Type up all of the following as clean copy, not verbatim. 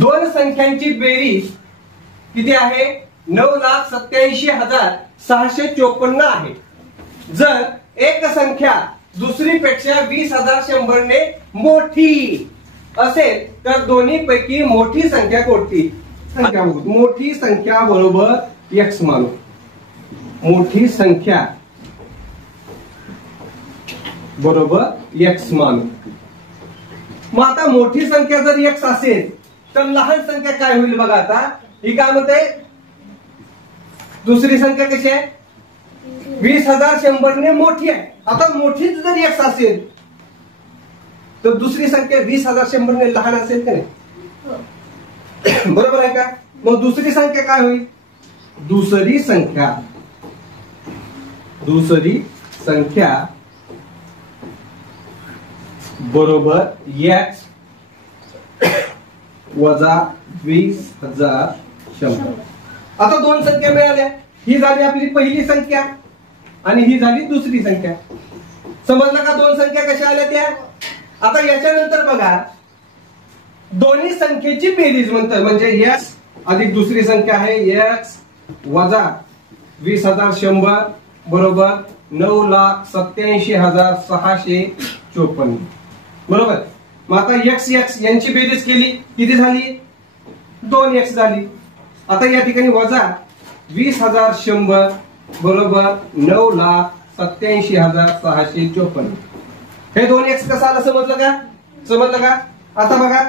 दोन संख्यांची बेरीज किती आहे? 9,87,654 आहे. जर एक संख्या दुसरीपेक्षा 20,100 ने मोठी असेल तर दोन्ही पैकी मोठी संख्या कोणती? मोठी संख्या बरोबर x मानू. मोठी संख्या बरोबर x मानू. मग आता मोठी संख्या जर x असेल तर लहान संख्या काय होईल बघा. आता ही काय म्हणते? दुसरी संख्या कशी आहे? 20,100 ने मोठी आहे. आता मोठीच जर x असेल तर दुसरी संख्या 20,100 ने लहान असेल का नाही? बरोबर आहे का? मग दुसरी संख्या काय होईल? दुसरी संख्या बरोबर x वजा 20,100. आता दोन संख्या मिळाल्या. ही झाली आपली पहिली संख्या आणि ही झाली दुसरी संख्या. समजलं का दोन संख्या कशा आल्या त्या? आता याच्यानंतर बघा दोन्ही संख्येची बेरीज म्हणतात. म्हणजे x अधिक दुसरी संख्या आहे x वजा 20,100 बरोबर 9,87,654. बरोबर. मग आता x यांची बेरीज केली किती झाली? 2x झाली. आता या ठिकाणी वजा 20,100 बरोबर 9,87,654. हे 2x कसं आलं समजलं का? समजलं का? आता बघा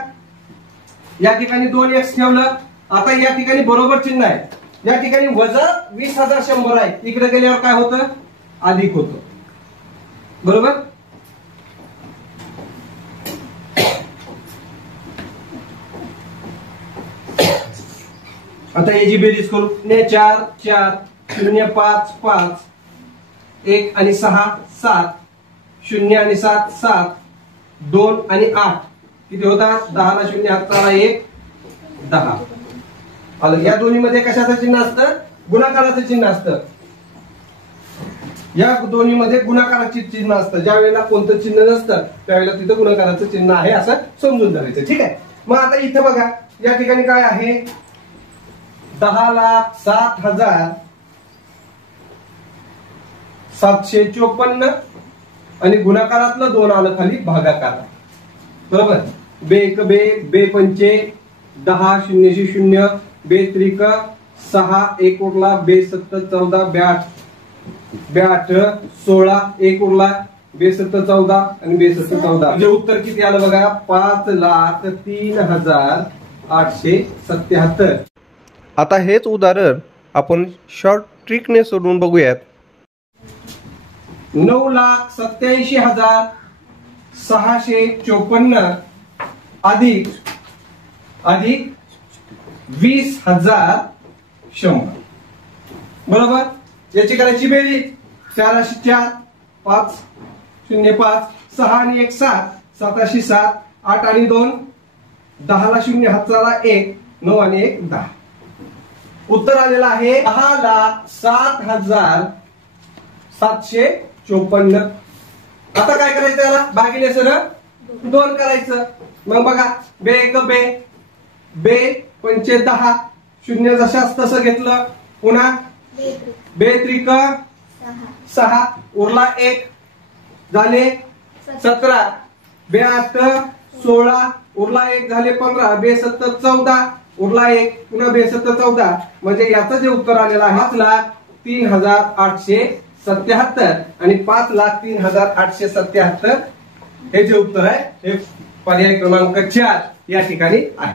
या ठिकाणी 2x ठेवलं. आता या ठिकाणी बरोबर चिन्ह आहे. या ठिकाणी वजा 20,100 आहे. इकडे गेल्यावर काय होतं? अधिक होतं. बरोबर. आता याची बेरीज करू. 4 4 0 5 5 1 आणि 6 7 0 आणि 7 7 2 आणि 8 किती होतात? 10 ला 0 हाताला 1 10. या दोन्ही मध्ये कशाचं चिन्ह असतं? गुणाकाराचं चिन्ह असतं. या दोन्ही मध्ये गुणाकाराचे चिन्ह असतं. ज्या वेळेला कोणतं चिन्ह नसतं त्यावेळेला तिथं गुणाकाराचं चिन्ह आहे असं समजून धरायचं. ठीक आहे. मग आता इथं बघा या ठिकाणी काय आहे? 10,07,754 आणि गुणाकारातलं 2 आलं खाली भागाकार. बरोबर. बे 1 बे 5 10 0 0 बे 3 6 1 उरला बे 7 14 बे 8 16 1 उरला बे 7 14 आणि बे 7 14. म्हणजे उत्तर किती आलं बघा? 5,03,877. आता हेच उदाहरण आपण शॉर्ट ट्रिकने सोडून बघूयात. 9,87,654 अधिक 20,100 बरोबर. याची करायची बेरीज. 4 4 5 0 5 6 आणि 1 7 7 7 8 आणि 2 10 ला 0 हाताला 1 9 आणि 1 10. उत्तर आलेलं आहे 10,07,754. आता काय करायचं? त्याला भागिले सरळ 2 करायचं. मग बघा बे 1 बे बे 5 10 0 जशास तसं घेतलं. पुन्हा बे 3 6 उरला 1 झाले 17 बे 8 16 उरला 1 झाले 15 बे 7 14 उरला 1 पुन्हा बे 7 14. म्हणजे याचं जे उत्तर आलेलं आहे 5,03,877 आणि 5,03,877 हे जे उत्तर आहे हे पर्याय क्रमांक 4 या ठिकाणी आहे.